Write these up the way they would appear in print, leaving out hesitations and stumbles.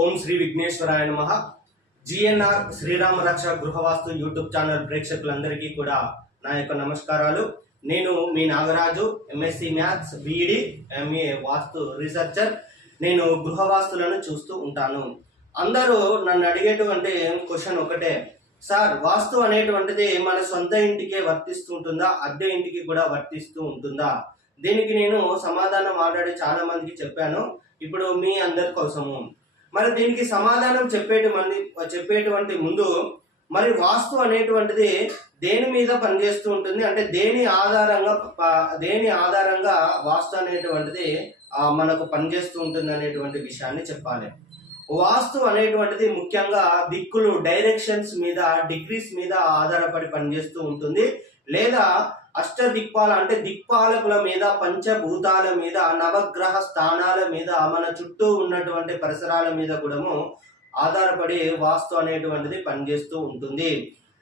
ఓం శ్రీ విఘ్నేశ్వరాయ నమః. జిఎన్ఆర్ శ్రీరామ రక్ష గృహవాస్తు YouTube channel ప్రేక్షకులందరికీ కూడా నా యొక్క నమస్కారాలు. నేను మీ Nagaraju, MSc maths, BEd, MA vastu researcher. నేను గృహవాస్తులను చూస్తూ ఉంటాను. అందరూ నన్ను అడిగేటువంటి క్వశ్చన్ ఒకటే, సార్ వాస్తు అనేటువంటిది మన సొంత ఇంటికే వర్తిస్తూ ఉంటుందా, అద్దె ఇంటికి కూడా వర్తిస్తూ ఉంటుందా? దీనికి నేను సమాధానం ఆల్రెడీ చాలా మందికి చెప్పాను. ఇప్పుడు మీ అందరి కోసము మరి దీనికి సమాధానం చెప్పేటువంటి ముందు మరి వాస్తు అనేటువంటిది దేని మీద పనిచేస్తూ ఉంటుంది, అంటే దేని ఆధారంగా వాస్తు అనేటువంటిది మనకు పనిచేస్తూ ఉంటుంది అనేటువంటి విషయాన్ని చెప్పాలి. వాస్తు అనేటువంటిది ముఖ్యంగా దిక్కులు, డైరెక్షన్స్ మీద, డిగ్రీస్ మీద ఆధారపడి పనిచేస్తూ ఉంటుంది. లేదా అష్టదిక్పాల అంటే దిక్పాలకుల మీద, పంచభూతాల మీద, నవగ్రహ స్థానాల మీద, మన చుట్టూ ఉన్నటువంటి పరిసరాల మీద కూడా ఆధారపడి వాస్తు అనేటువంటిది పనిచేస్తూ ఉంటుంది.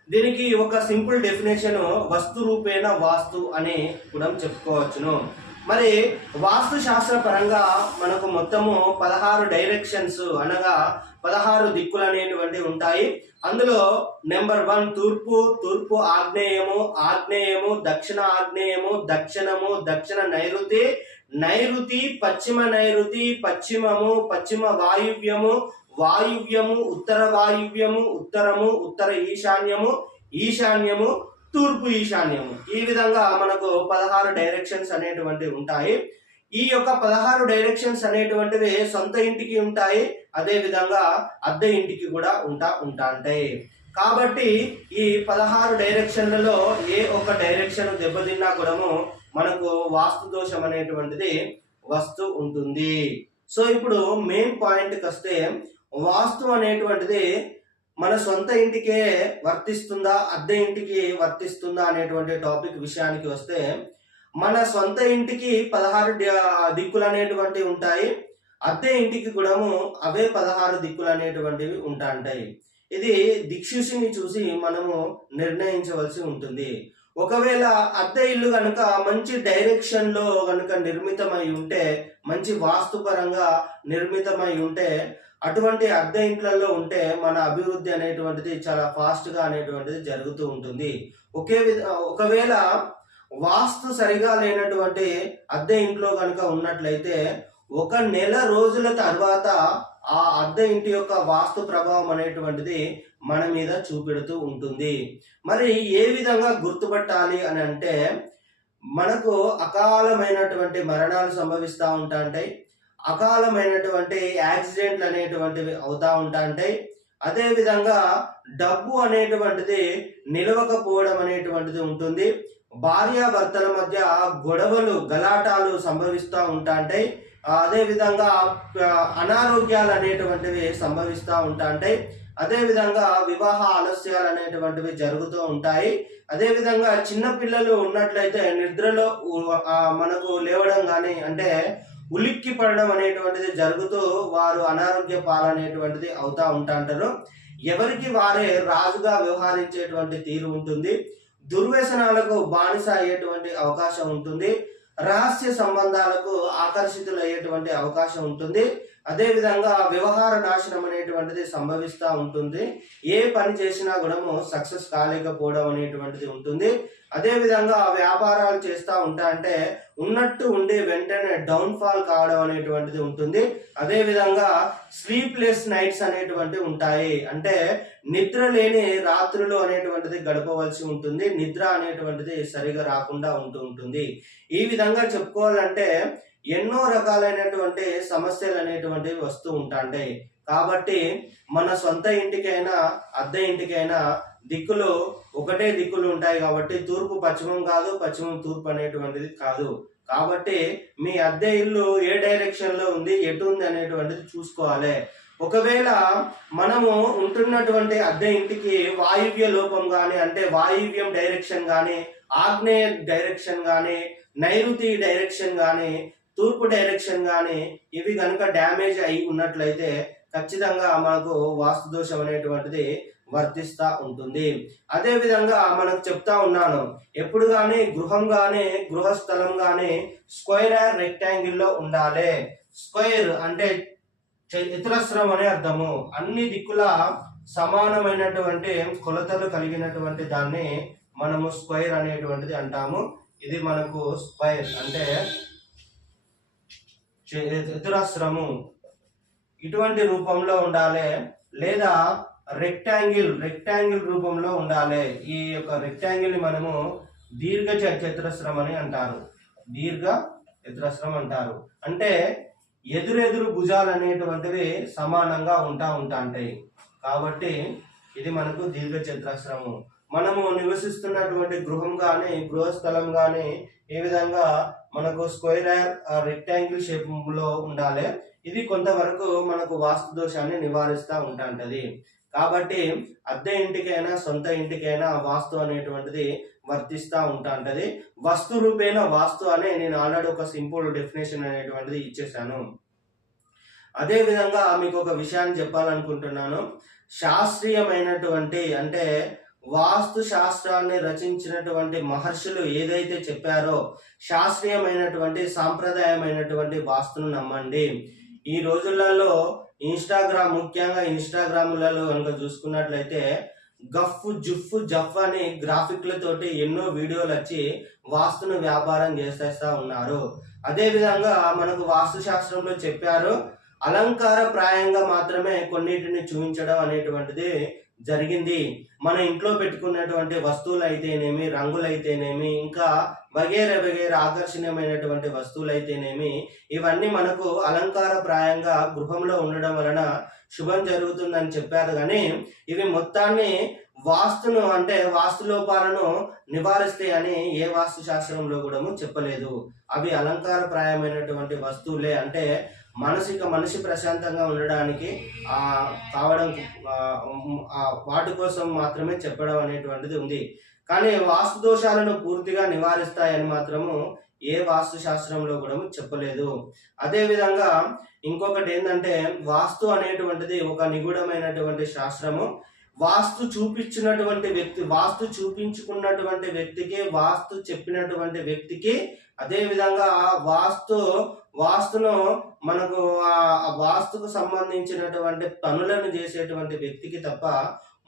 దీనికి ఒక సింపుల్ డెఫినేషన్ వస్తు రూపేణ వాస్తు అని కూడా చెప్పుకోవచ్చును. మరి వాస్తు శాస్త్ర పరంగా మనకు మొత్తము 16 డైరెక్షన్స్ అనగా 16 దిక్కులు అనేటువంటివి ఉంటాయి. అందులో నెంబర్ 1 తూర్పు ఆగ్నేయము, దక్షిణ ఆగ్నేయము, దక్షిణము, దక్షిణ నైరుతి, పశ్చిమ నైరుతి, పశ్చిమ వాయువ్యము, ఉత్తర వాయువ్యము, ఉత్తర ఈశాన్యము, తూర్పు ఈశాన్యము. ఈ విధంగా మనకు 16 డైరెక్షన్స్ అనేటువంటివి ఉంటాయి. ఈ యొక్క 16 డైరెక్షన్స్ అనేటువంటివి సొంత ఇంటికి ఉంటాయి, అదే విధంగా అద్దె ఇంటికి కూడా ఉంటాయి. కాబట్టి ఈ 16 డైరెక్షన్లలో ఏ ఒక్క డైరెక్షన్ దెబ్బతిన్నా కూడా మనకు వాస్తు దోషం అనేటువంటిది వస్తూ ఉంటుంది. సో ఇప్పుడు మెయిన్ పాయింట్కి వస్తే, వాస్తు అనేటువంటిది మన సొంత ఇంటికే వర్తిస్తుందా, అద్దె ఇంటికి వర్తిస్తుందా అనేటువంటి టాపిక్ విషయానికి వస్తే, మన సొంత ఇంటికి 16 దిక్కులు అనేటువంటివి ఉంటాయి, అద్దె ఇంటికి కూడా అవే 16 దిక్కులు అనేటువంటివి ఉంటాయి. ఇది దిక్సూచిని చూసి మనము నిర్ణయించవలసి ఉంటుంది. ఒకవేళ అద్దె ఇల్లు కనుక మంచి డైరెక్షన్ లో కనుక నిర్మితమై ఉంటే, మంచి వాస్తుపరంగా నిర్మితమై ఉంటే, అటువంటి అద్దె ఇంట్లలో ఉంటే మన అభివృద్ధి అనేటువంటిది చాలా ఫాస్ట్ గా అనేటువంటిది జరుగుతూ ఉంటుంది. ఒకవేళ వాస్తు సరిగా లేనటువంటి అద్దె ఇంట్లో కనుక ఉన్నట్లయితే 1 నెల రోజుల తర్వాత ఆ అద్దె ఇంటి యొక్క వాస్తు ప్రభావం అనేటువంటిది మన మీద చూపెడుతూ ఉంటుంది. మరి ఏ విధంగా గుర్తుపట్టాలి అని అంటే, మనకు అకాలమైనటువంటి మరణాలు సంభవిస్తూ ఉంటాయి, అకాలమైనటువంటి యాక్సిడెంట్లు అనేటువంటివి అవుతా ఉంటాయి. అదే విధంగా డబ్బు అనేటువంటిది నిలవకపోవడం అనేటువంటిది ఉంటుంది. భార్యాభర్తల మధ్య గలాటాలు సంభవిస్తూ ఉంటాయి. అదే విధంగా అనారోగ్యాలు అనేటువంటివి సంభవిస్తూ ఉంటాయి. అదే విధంగా వివాహ ఆలస్యాలు అనేటువంటివి జరుగుతూ ఉంటాయి. అదే విధంగా చిన్న పిల్లలు ఉన్నట్లయితే నిద్రలో మనకు లేవడం కానీ, అంటే ఉలిక్కి పడడం అనేటువంటిది జరుగుతూ వారు అనారోగ్య పాలనేటువంటిది అవుతా ఉంటారు. ఎవరికి వారే రాజుగా వ్యవహరించేటువంటి తీరు ఉంటుంది. దుర్వ్యసనాలకు బానిస అయ్యేటువంటి అవకాశం ఉంటుంది. రహస్య సంబంధాలకు ఆకర్షితులయ్యేటువంటి అవకాశం ఉంటుంది. అదే విధంగా వ్యవహార నాశనం అనేటువంటిది సంభవిస్తూ ఉంటుంది. ఏ పని చేసినా కూడా సక్సెస్ కాలేకపోవడం అనేటువంటిది ఉంటుంది. అదే విధంగా వ్యాపారాలు చేస్తూ అంటే ఉన్నట్టు ఉండి వెంటనే డౌన్ ఫాల్ కావడం అనేటువంటిది ఉంటుంది. అదే విధంగా స్లీప్లెస్ నైట్స్ అనేటువంటివి ఉంటాయి, అంటే నిద్ర లేని రాత్రులు అనేటువంటిది గడపవలసి ఉంటుంది. నిద్ర అనేటువంటిది సరిగా రాకుండా ఉంటుంది. ఈ విధంగా చెప్పుకోవాలంటే ఎన్నో రకాలైనటువంటి సమస్యలు అనేటువంటివి వస్తూ ఉంటాయి. కాబట్టి మన సొంత ఇంటికైనా అద్దె ఇంటికైనా దిక్కులు ఒకటే దిక్కులు ఉంటాయి. కాబట్టి తూర్పు పశ్చిమం కాదు, పశ్చిమం తూర్పు అనేటువంటిది కాదు. కాబట్టి మీ అద్దె ఇల్లు ఏ డైరెక్షన్ లో ఉంది, ఎటు ఉంది అనేటువంటిది చూసుకోవాలి. ఒకవేళ మనము ఉంటున్నటువంటి అద్దె ఇంటికి వాయువ్య లోపం కానీ, అంటే వాయువ్యం డైరెక్షన్ కానీ, ఆగ్నేయ డైరెక్షన్ కానీ, నైరుతి డైరెక్షన్ కానీ, తూర్పు డైరెక్షన్ కానీ ఇవి కనుక డ్యామేజ్ అయి ఉన్నట్లయితే ఖచ్చితంగా మనకు వాస్తు దోషం అనేటువంటిది వర్తిస్తూ ఉంటుంది. అదే విధంగా మనకు చెప్తా ఉన్నాను, ఎప్పుడు కానీ గృహం కానీ గృహస్థలం కానీ స్క్వేర్ రెక్టాంగిల్ లో ఉండాలి. స్క్వేర్ అంటే చతురస్రం అనే అర్థము. అన్ని దిక్కుల సమానమైనటువంటి కొలతలు కలిగినటువంటి దాన్ని మనము స్క్వేర్ అనేటువంటిది అంటాము. ఇది మనకు స్క్వేర్ అంటే చతురస్రము ఇటువంటి రూపంలో ఉండాలి, లేదా రెక్టాంగిల్ రూపంలో ఉండాలి. ఈ యొక్క రెక్టాంగిల్ ని మనము దీర్ఘ చతురస్రం అని అంటారు. దీర్ఘ చతురస్రం అంటారు. అంటే ఎదురెదురు భుజాలు అనేటువంటివి సమానంగా ఉంటాయి కాబట్టి ఇది మనకు దీర్ఘ చతురస్రము. మనము నివసిస్తున్నటువంటి గృహం కానీ గృహస్థలం కానీ ఏ విధంగా మనకు స్క్వేర్ రెక్టాంగిల్ షేప్ లో ఉండాలి. ఇది కొంతవరకు మనకు వాస్తు దోషాన్ని నివారిస్తూ ఉంటది. కాబట్టి అద్దె ఇంటికైనా సొంత ఇంటికైనా వాస్తు అనేటువంటిది వర్తిస్తూ ఉంటది. వస్తు రూపేణ వాస్తు అనే నేను ఆల్రెడీ ఒక సింపుల్ డెఫినేషన్ అనేటువంటిది ఇచ్చేసాను. అదే విధంగా మీకు ఒక విషయాన్ని చెప్పాలనుకుంటున్నాను. శాస్త్రీయమైనటువంటి అంటే వాస్తు శాస్త్రాన్ని రచించినటువంటి మహర్షులు ఏదైతే చెప్పారో శాస్త్రీయమైనటువంటి సాంప్రదాయమైనటువంటి వాస్తును నమ్మండి. ఈ రోజులలో ముఖ్యంగా ఇన్స్టాగ్రామ్లలో కనుక చూసుకున్నట్లయితే గఫ్ జుఫ్ జఫ్ అని గ్రాఫిక్లతోటి ఎన్నో వీడియోలు వచ్చి వాస్తును వ్యాపారం చేసేస్తా ఉన్నారు. అదే విధంగా మనకు వాస్తు శాస్త్రంలో చెప్పారు, అలంకార ప్రాయంగా మాత్రమే కొన్నిటిని చూపించడం అనేటువంటిది జరిగింది. మన ఇంట్లో పెట్టుకున్నటువంటి వస్తువులు అయితేనేమి, రంగులు అయితేనేమి, ఇంకా వగేరే ఆకర్షణీయమైనటువంటి వస్తువులు అయితేనేమి, ఇవన్నీ మనకు అలంకార ప్రాయంగా గృహంలో ఉండడం వలన శుభం జరుగుతుందని చెప్పారు. కానీ ఇవి మొత్తాన్ని వాస్తును అంటే వాస్తు లోపాలను నివారిస్తాయి అని ఏ వాస్తు శాస్త్రంలో కూడా చెప్పలేదు. అవి అలంకార ప్రాయమైనటువంటి వస్తువులే. అంటే మనిషి ప్రశాంతంగా ఉండడానికి కావడం వాటి కోసం మాత్రమే చెప్పడం అనేటువంటిది ఉంది. కానీ వాస్తు దోషాలను పూర్తిగా నివారిస్తాయని మాత్రము ఏ వాస్తు శాస్త్రంలో కూడా చెప్పలేదు. అదే విధంగా ఇంకొకటి ఏంటంటే వాస్తు అనేటువంటిది ఒక నిగూఢమైనటువంటి శాస్త్రము. వాస్తు చూపించుకున్నటువంటి వ్యక్తికి, వాస్తు చెప్పినటువంటి వ్యక్తికి, అదే విధంగా వాస్తును మనకు వాస్తుకు సంబంధించినటువంటి పనులను చేసేటువంటి వ్యక్తికి తప్ప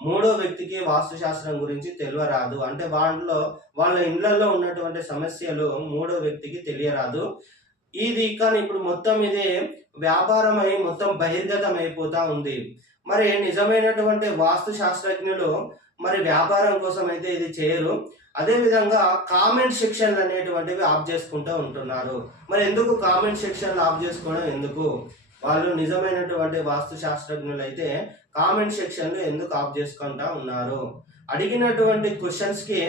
మూడో వ్యక్తికి వాస్తు శాస్త్రం గురించి తెలియరాదు. అంటే వాళ్ళ ఇళ్లలో ఉన్నటువంటి సమస్యలు మూడో వ్యక్తికి తెలియరాదు. ఇది కానీ ఇప్పుడు మొత్తం ఇది వ్యాపారం అయి మొత్తం బహిర్గతం అయిపోతా ఉంది. మరి నిజమైనటువంటి వాస్తు శాస్త్రజ్ఞులు మరి వ్యాపారం కోసం అయితే ఇది చేయరు. అదే విధంగా కామెంట్ సెక్షన్లు అనేటువంటివి ఆఫ్ చేసుకుంటూ ఉంటున్నారు. మరి ఎందుకు కామెంట్ సెక్షన్లు ఆఫ్ చేసుకోవడం ఎందుకు? వాళ్ళు నిజమైనటువంటి వాస్తు శాస్త్రజ్ఞులు అయితే కామెంట్ సెక్షన్లు ఎందుకు ఆఫ్ చేసుకుంటా ఉన్నారు? అడిగినటువంటి క్వశ్చన్స్ కి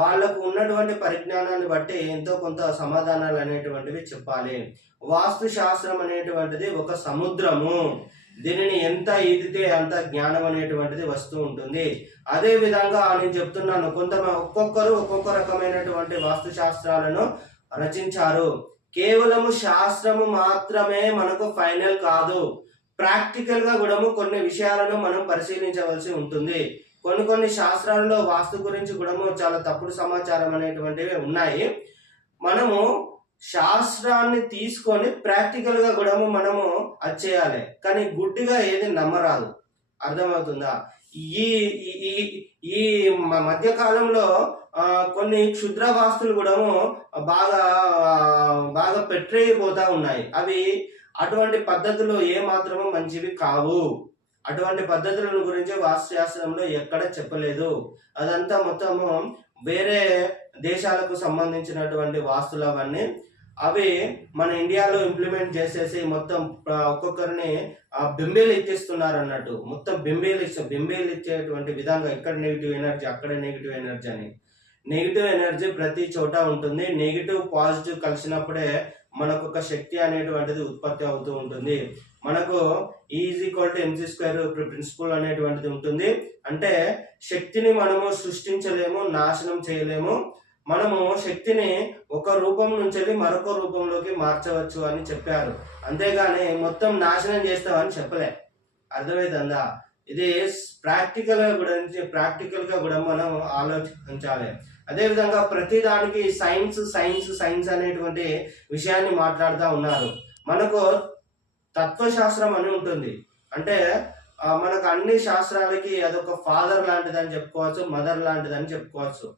వాళ్ళకు ఉన్నటువంటి పరిజ్ఞానాన్ని బట్టి ఎంతో కొంత సమాధానాలు అనేటువంటివి చెప్పాలి. వాస్తు శాస్త్రం అనేటువంటిది ఒక సముద్రము. దీనిని ఎంత ఈదితే అంత జ్ఞానం అనేటువంటిది వస్తూ ఉంటుంది. అదే విధంగా నేను చెప్తున్నాను, ఒక్కొక్కరు ఒక్కొక్క రకమైనటువంటి వాస్తు శాస్త్రాలను రచించారు. కేవలము శాస్త్రము మాత్రమే మనకు ఫైనల్ కాదు. ప్రాక్టికల్ గా కూడా కొన్ని విషయాలను మనం పరిశీలించవలసి ఉంటుంది. కొన్ని శాస్త్రాలలో వాస్తు గురించి కూడా చాలా తప్పుడు సమాచారం అనేటువంటివి ఉన్నాయి. మనము శాస్త్రాన్ని తీసుకొని ప్రాక్టికల్ గా కూడా మనము అది చేయాలి. కానీ గుడ్డిగా ఏది నమ్మరాదు. అర్థమవుతుందా? ఈ మధ్య కాలంలో కొన్ని క్షుద్ర వాస్తులు కూడా బాగా పెట్టయిపోతా ఉన్నాయి. అవి అటువంటి పద్ధతులు ఏ మాత్రము మంచివి కావు. అటువంటి పద్ధతుల గురించి వాస్తు శాస్త్రంలో ఎక్కడ చెప్పలేదు. అదంతా మొత్తము వేరే దేశాలకు సంబంధించినటువంటి వాస్తులు అవన్నీ. అవి మన ఇండియాలో ఇంప్లిమెంట్ చేసేసి మొత్తం ఒక్కొక్కరిని బెంబేలు ఎత్తేస్తున్నారు అన్నట్టు. మొత్తం బెంబేలు ఇచ్చేటువంటి విధంగా ఇక్కడ నెగిటివ్ ఎనర్జీ, అక్కడ నెగిటివ్ ఎనర్జీ అని. నెగిటివ్ ఎనర్జీ ప్రతి చోట ఉంటుంది. నెగిటివ్ పాజిటివ్ కలిసినప్పుడే మనకు ఒక శక్తి అనేటువంటిది ఉత్పత్తి అవుతూ ఉంటుంది. మనకు E=mc² ప్రిన్సిపల్ అనేటువంటిది ఉంటుంది. అంటే శక్తిని మనము సృష్టించలేము, నాశనం చేయలేము. మనము శక్తిని ఒక రూపం నుంచి మరొక రూపంలోకి మార్చవచ్చు అని చెప్పారు. అంతేగాని మొత్తం నాశనం చేస్తామని చెప్పలే. అర్థమవుతుందా? ఇది ప్రాక్టికల్ గా కూడా మనం ఆలోచించాలి. అదే విధంగా ప్రతి దానికి సైన్స్ అనేటువంటి విషయాన్ని మాట్లాడుతూ ఉన్నారు. మనకు తత్వశాస్త్రం అని ఉంటుంది. అంటే మనకు అన్ని శాస్త్రాలకి అదొక ఫాదర్ లాంటిది అని చెప్పుకోవచ్చు, మదర్ లాంటిది అని చెప్పుకోవచ్చు.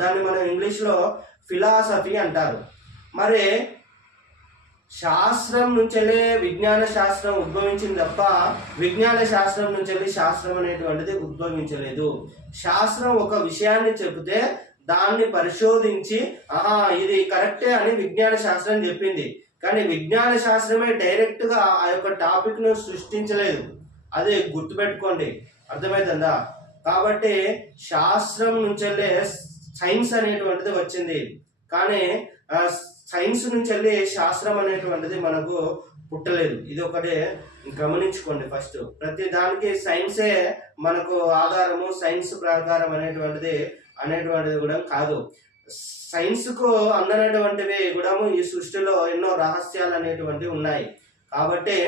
దాన్ని మనం ఇంగ్లీష్లో ఫిలాసఫీ అంటారు. మరి శాస్త్రం నుంచెలే విజ్ఞాన శాస్త్రం ఉద్భవించింది తప్ప విజ్ఞాన శాస్త్రం నుంచెల్లి శాస్త్రం అనేటువంటిది ఉద్భవించలేదు. శాస్త్రం ఒక విషయాన్ని చెబితే దాన్ని పరిశోధించి ఇది కరెక్టే అని విజ్ఞాన శాస్త్రం చెప్పింది. కానీ విజ్ఞాన శాస్త్రమే డైరెక్ట్ గా ఆ యొక్క టాపిక్ ను సృష్టించలేదు. అది గుర్తుపెట్టుకోండి, అర్థమవుతుందా? కాబట్టి శాస్త్రం నుంచెల్లే సైన్స్ అనేటువంటిది వచ్చింది. కానీ సైన్స్ నుంచి వెళ్ళి శాస్త్రం అనేటువంటిది మనకు పుట్టలేదు. ఇది ఒకటే గమనించుకోండి. ఫస్ట్ ప్రతి దానికి సైన్సే మనకు ఆధారము, సైన్స్ ప్రకారం అనేటువంటిది కూడా కాదు. సైన్స్ కు అందనటువంటివి కూడా ఈ సృష్టిలో ఎన్నో రహస్యాలు అనేటువంటివి ఉన్నాయి. కాబట్టి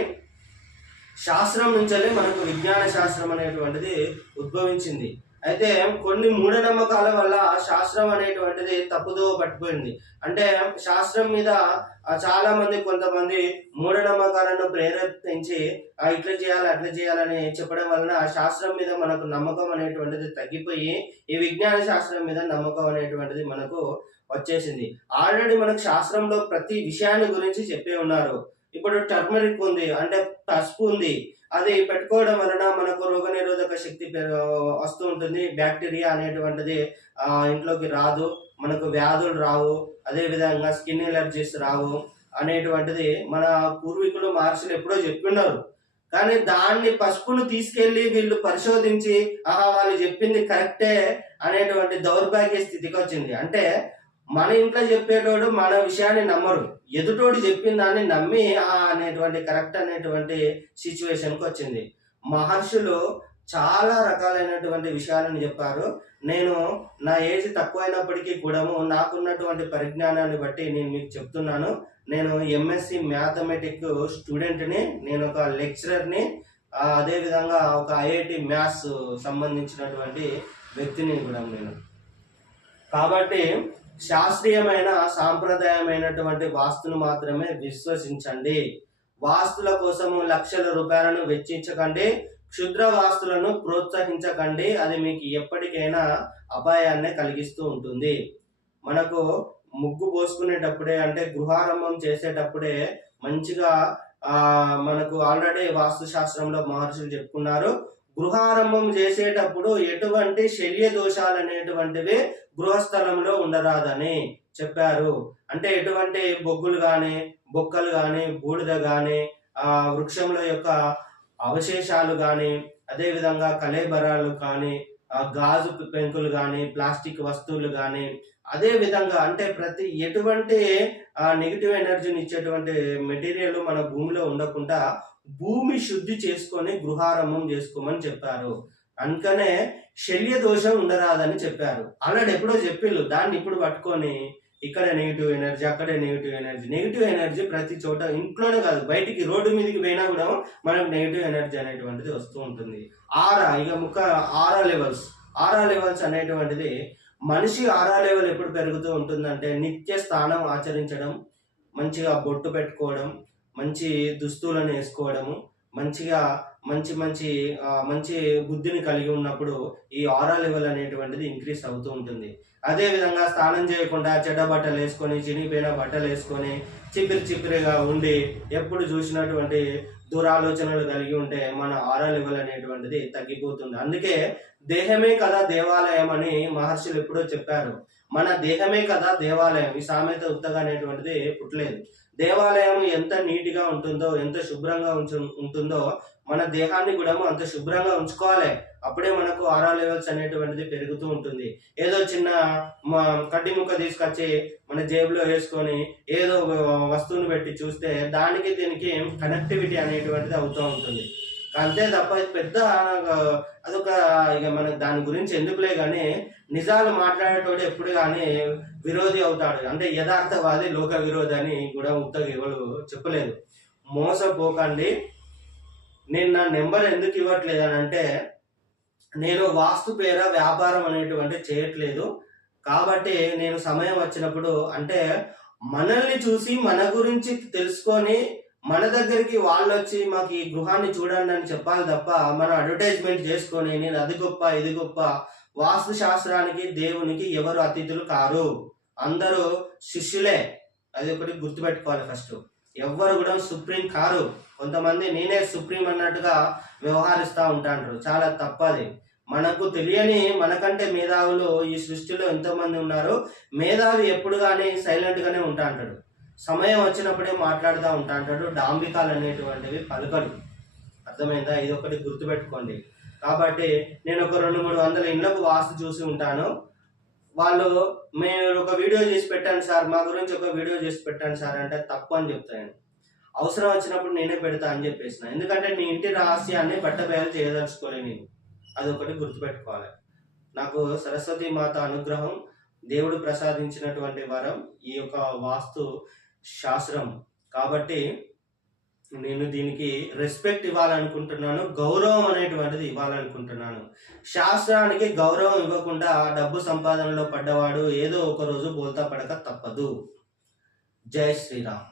శాస్త్రం నుంచే మనకు విజ్ఞాన శాస్త్రం అనేటువంటిది ఉద్భవించింది. అయితే కొన్ని మూఢనమ్మకాల వల్ల శాస్త్రం అనేటువంటిది తప్పుదో పట్టిపోయింది. అంటే శాస్త్రం మీద చాలా మంది కొంతమంది మూఢనమ్మకాలను ప్రేరేపించి ఇట్లా చేయాలి అట్లా చేయాలని చెప్పడం వలన శాస్త్రం మీద మనకు నమ్మకం అనేటువంటిది తగ్గిపోయి ఈ విజ్ఞాన శాస్త్రం మీద నమ్మకం అనేటువంటిది మనకు వచ్చేసింది. ఆల్రెడీ మనకు శాస్త్రంలో ప్రతి విషయాన్ని గురించి చెప్పే ఉన్నారు. ఇప్పుడు టర్మరిక్ ఉంది, అంటే పసుపు ఉంది, అది పెట్టుకోవడం వలన మనకు రోగనిరోధక శక్తి వస్తూ ఉంటుంది. బ్యాక్టీరియా అనేటువంటిది ఇంట్లోకి రాదు, మనకు వ్యాధులు రావు, అదే విధంగా స్కిన్ ఎలర్జీస్ రావు అనేటువంటిది మన పూర్వీకులు మహర్షులు ఎప్పుడో చెప్పున్నారు. కానీ దాన్ని పసుపును తీసుకెళ్లి వీళ్ళు పరిశోధించి వాళ్ళు చెప్పింది కరెక్టే అనేటువంటి దౌర్భాగ్య స్థితికి వచ్చింది. అంటే మన ఇంట్లో చెప్పేటోడు మన విషయాన్ని నమ్మరు, ఎదుటోడు చెప్పిన దాన్ని నమ్మి అనేటువంటి కరెక్ట్ అనేటువంటి సిచ్యువేషన్కి వచ్చింది. మహర్షులు చాలా రకాలైనటువంటి విషయాలను చెప్పారు. నేను నా ఏజ్ తక్కువైనప్పటికీ కూడా నాకున్నటువంటి పరిజ్ఞానాన్ని బట్టి నేను మీకు చెప్తున్నాను. నేను ఎంఎస్సి మ్యాథమెటిక్ స్టూడెంట్ని, నేను ఒక లెక్చరర్ని, అదేవిధంగా ఒక ఐఐటి మ్యాథ్స్ సంబంధించినటువంటి వ్యక్తిని కూడా నేను. కాబట్టి శాస్త్రీయమైన సాంప్రదాయమైనటువంటి వాస్తును మాత్రమే విశ్వసించండి. వాస్తుల కోసము లక్షల రూపాయలను వెచ్చించకండి. క్షుద్ర వాస్తులను ప్రోత్సహించకండి. అది మీకు ఎప్పటికైనా అపాయాన్ని కలిగిస్తూ ఉంటుంది. మనకు ముగ్గు పోసుకునేటప్పుడే, అంటే గృహారంభం చేసేటప్పుడే మంచిగా మనకు ఆల్రెడీ వాస్తు శాస్త్రంలో మహర్షులు చెప్పుకున్నారు. గృహారంభం చేసేటప్పుడు ఎటువంటి శల్య దోషాలు అనేటువంటివి గృహస్థలంలో ఉండరాదని చెప్పారు. అంటే ఎటువంటి బొగ్గులు కానీ, బొక్కలు కానీ, బూడిద కానీ, వృక్షముల యొక్క అవశేషాలు కానీ, అదేవిధంగా కలేబరాలు కానీ, గాజు పెంకులు కానీ, ప్లాస్టిక్ వస్తువులు కానీ, అదే విధంగా అంటే ప్రతి ఎటువంటి నెగిటివ్ ఎనర్జీని ఇచ్చేటువంటి మెటీరియల్ మన భూమిలో ఉండకుండా భూమి శుద్ధి చేసుకొని గృహారంభం చేసుకోమని చెప్పారు. అందుకనే శల్య దోషం ఉండరాదని చెప్పారు. ఆల్రెడీ ఎప్పుడో చెప్పిళ్ళు, దాన్ని ఇప్పుడు పట్టుకొని ఇక్కడ నెగిటివ్ ఎనర్జీ, అక్కడే నెగిటివ్ ఎనర్జీ ప్రతి చోట, ఇంట్లోనే కాదు బయటికి రోడ్డు మీదకి పోయినా కూడా మనకు నెగిటివ్ ఎనర్జీ అనేటువంటిది వస్తూ ఉంటుంది. ఆరా లెవెల్స్ అనేటువంటిది మనిషి ఆరా లెవెల్ ఎప్పుడు పెరుగుతూ ఉంటుందంటే నిత్య స్నానం ఆచరించడం, మంచిగా బొట్టు పెట్టుకోవడం, మంచి దుస్తులను వేసుకోవడము, మంచిగా మంచి బుద్ధిని కలిగి ఉన్నప్పుడు ఈ ఆరా లెవెల్ అనేటువంటిది ఇంక్రీస్ అవుతూ ఉంటుంది. అదే విధంగా స్నానం చేయకుండా చెడ్డ బట్టలు వేసుకొని, చినిగిపోయిన బట్టలు వేసుకొని, చిప్పిరిగా ఉండి ఎప్పుడు చూసినటువంటి దురాలోచనలు కలిగి ఉంటే మన ఆరా లెవెల్ అనేటువంటిది తగ్గిపోతుంది. అందుకే దేహమే కదా దేవాలయం అని మహర్షులు ఎప్పుడో చెప్పారు. మన దేహమే కదా దేవాలయం. ఈ సామెత ఉత్తగా అనేటువంటిది పుట్టలేదు. దేవాలయం ఎంత నీట్గా ఉంటుందో, ఎంత శుభ్రంగా ఉంటుందో మన దేహాన్ని కూడా అంత శుభ్రంగా ఉంచుకోవాలి. అప్పుడే మనకు ఆరా లెవెల్స్ అనేటువంటిది పెరుగుతూ ఉంటుంది. ఏదో చిన్న కడ్డి ముక్క తీసుకొచ్చి మన జేబులో వేసుకొని ఏదో వస్తువును పెట్టి చూస్తే దానికి దీనికి కనెక్టివిటీ అనేటువంటిది అవుతూ ఉంటుంది. అంతే తప్ప పెద్ద అదొక ఇక మనకు దాని గురించి ఎందుకులే కానీ నిజాలు మాట్లాడేటోడు ఎప్పుడు కానీ విరోధి అవుతాడు. అంటే యథార్థవాది లోక విరోధి అని కూడా ఉత్తగా ఎవరు చెప్పలేదు. మోసపోకండి. నేను నా నెంబర్ ఎందుకు ఇవ్వట్లేదు అని అంటే, నేను వాస్తు పేర వ్యాపారం అనేటువంటి చేయట్లేదు. కాబట్టి నేను సమయం వచ్చినప్పుడు, అంటే మనల్ని చూసి మన గురించి తెలుసుకొని మన దగ్గరికి వాళ్ళు వచ్చి మాకు ఈ గృహాన్ని చూడండి అని చెప్పాలి తప్ప మనం అడ్వర్టైజ్మెంట్ చేసుకొని నేను అది గొప్ప ఇది గొప్ప. వాస్తు శాస్త్రానికి దేవునికి ఎవరు అతిథులు కారు, అందరూ శిష్యులే. అది ఒకటి గుర్తుపెట్టుకోవాలి ఫస్ట్. ఎవ్వరు కూడా సుప్రీం కారు. కొంతమంది నేనే సుప్రీం అన్నట్టుగా వ్యవహరిస్తూ ఉంటారు, చాలా తప్పది. మనకు తెలియని మనకంటే మేధావులు ఈ సృష్టిలో ఎంతోమంది ఉన్నారు. మేధావి ఎప్పుడు కానీ సైలెంట్గానే ఉంటా అంటాడు, సమయం వచ్చినప్పుడే మాట్లాడుతూ ఉంటా అంటాడు. డాంబికాలు అనేటువంటివి పలుకడు. అర్థమైందా? ఇది ఒకటి గుర్తుపెట్టుకోండి. కాబట్టి నేను ఒక 200-300 ఇళ్లకు వాస్తు చూసి ఉంటాను. వాళ్ళు మేము ఒక వీడియో చేసి పెట్టాను సార్, మా గురించి ఒక వీడియో చేసి పెట్టాను సార్ అంటే తప్పు అని చెప్తాను. అవసరం వచ్చినప్పుడు నేనే పెడతా అని చెప్పేసిన. ఎందుకంటే నీ ఇంటి రహస్యాన్ని బట్టబయలు చేయదలుచుకోలే నేను. అదొకటి గుర్తుపెట్టుకోవాలి. నాకు సరస్వతి మాత అనుగ్రహం, దేవుడు ప్రసాదించినటువంటి వరం ఈ యొక్క వాస్తు శాస్త్రం. కాబట్టి నేను దీనికి రెస్పెక్ట్ ఇవ్వాలనుకుంటున్నాను, గౌరవం అనేటువంటిది ఇవ్వాలనుకుంటున్నాను. శాస్త్రానికి గౌరవం ఇవ్వకుండా డబ్బు సంపాదనలో పడ్డవాడు ఏదో ఒక రోజు బోల్తా పడక తప్పదు. జై శ్రీరామ్.